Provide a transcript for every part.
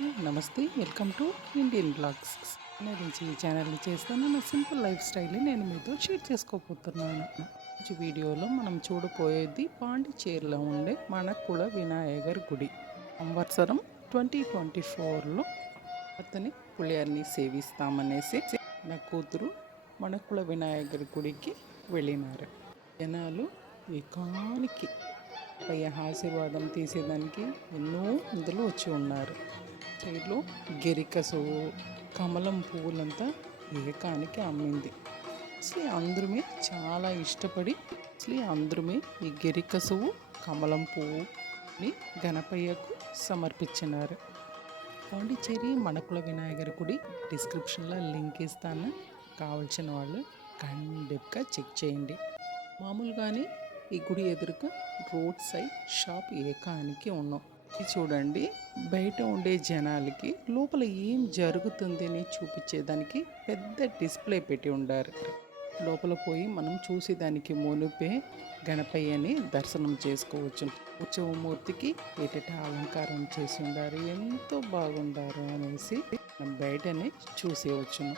నమస్తే, welcome to Indian blogs. నేను ఈ ఛానల్ చేస్తాను. నా సింపుల్ లైఫ్ స్టైల్ని నేను మీతో షేర్ చేసుకోబోతున్నాను. ఈ వీడియోలో మనం చూడబోయేది పాండిచేరిలో ఉండే మన కుల వినాయగర్ గుడి. సంవత్సరం 2024లో అతని పులియాన్ని సేవిస్తామనేసి నా కూతురు మన కుల వినాయగర్ గుడికి వెళ్ళినారు. జనాలు ఏకానికి పై ఆశీర్వాదం తీసేదానికి ఎన్నో మందులు వచ్చి ఉన్నారు. సైడ్లో గెరికసు, కమలం పువ్వులంతా ఏకానికి అమ్మింది. అసలు అందరమే చాలా ఇష్టపడి అందరమే ఈ గెరికసువు, కమలం పువ్వుని గణపయ్యకు సమర్పించినారు. పాండిచేరి మనకుల వినాయగర్ గుడి డిస్క్రిప్షన్లో లింక్ ఇస్తాను. కావాల్సిన వాళ్ళు ఖండితంగా చెక్ చేయండి. మామూలుగానే ఈ గుడి ఎదురుగా రోడ్ సైడ్ షాప్ ఏకానికి ఉన్నాం. చూడండి, బయట ఉండే జనాలకి లోపల ఏం జరుగుతుందని చూపించేదానికి పెద్ద డిస్ప్లే పెట్టి ఉండారు. లోపల పోయి మనం చూసేదానికి మునిపే గణపయ్యని దర్శనం చేసుకోవచ్చు. ఉత్సవమూర్తికి ఏటట అలంకారం చేసి ఉండారు, ఎంతో బాగుండారు అనేసి మనం బయటనే చూసేవచ్చును.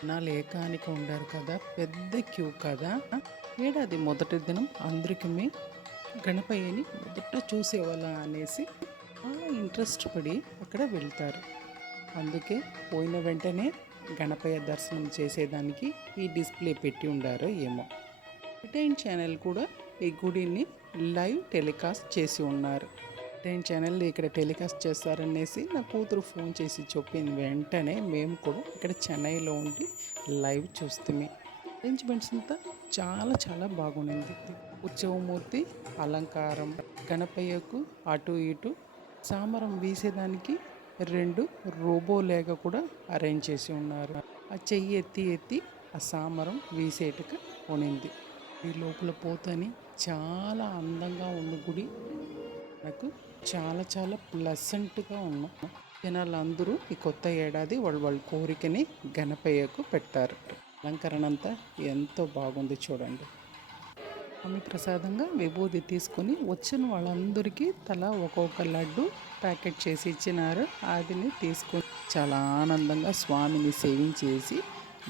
జనాలు ఏకానికి ఉండారు కదా, పెద్ద క్యూ కదా. ఏడాది మొదటి దినం అందరికీ గణపయ్యని మొదట చూసేవాళ్ళ అనేసి ఇంట్రెస్ట్ పడి అక్కడ వెళ్తారు. అందుకే పోయిన వెంటనే గణపయ్య దర్శనం చేసేదానికి ఈ డిస్ప్లే పెట్టి ఉండారో ఏమో. రిటైన్ ఛానల్ కూడా ఈ గుడిని లైవ్ టెలికాస్ట్ చేసి ఉన్నారు. రిటైన్ ఛానల్ ఇక్కడ టెలికాస్ట్ చేస్తారనేసి నా కూతురు ఫోన్ చేసి చెప్పింది. వెంటనే మేము కూడా ఇక్కడ చెన్నైలో ఉండి లైవ్ చూస్తామే. అరేంజ్మెంట్స్ అంతా చాలా చాలా బాగుంది. ఉత్సవమూర్తి అలంకారం, గణపయ్యకు అటు ఇటు సామరం వీసేదానికి 2 రోబోలేగా కూడా అరేంజ్ చేసి ఉన్నారు. ఆ చెయ్యి ఎత్తి ఎత్తి ఆ సామరం వీసేటుగా ఉనింది. ఈ లోపల పోతని చాలా అందంగా ఉన్న గుడి. నాకు చాలా చాలా ప్లెజెంట్గా ఉన్నాం. జనాలు అందరూ ఈ కొత్త ఏడాది వాళ్ళ కోరికని గణపయ్యకు పెడతారు. అలంకరణ అంతా ఎంతో బాగుంది చూడండి. స్వామి ప్రసాదంగా విభూది తీసుకొని వచ్చిన వాళ్ళందరికీ తలా ఒక్కొక్క లడ్డు ప్యాకెట్ చేసి ఇచ్చినారు. అదిని తీసుకొని చాలా ఆనందంగా స్వామిని సేవించేసి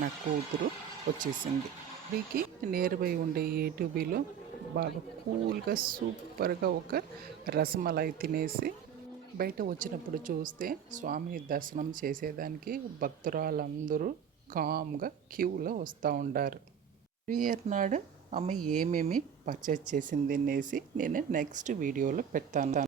నా కూతురు వచ్చేసింది. గుడికి నియర్ బై ఉండే ఏటీబీలో బాగా కూల్గా సూపర్గా ఒక రసమలై తినేసి బయట వచ్చినప్పుడు చూస్తే స్వామిని దర్శనం చేసేదానికి భక్తురాలందరూ కామ్గా క్యూలో వస్తూ ఉండారు. న్యూ ఇయర్ నాడు అమ్మ ఏమేమి పర్చేజ్ చేసింది అనేసి నేను నెక్స్ట్ వీడియోలో పెడతాను.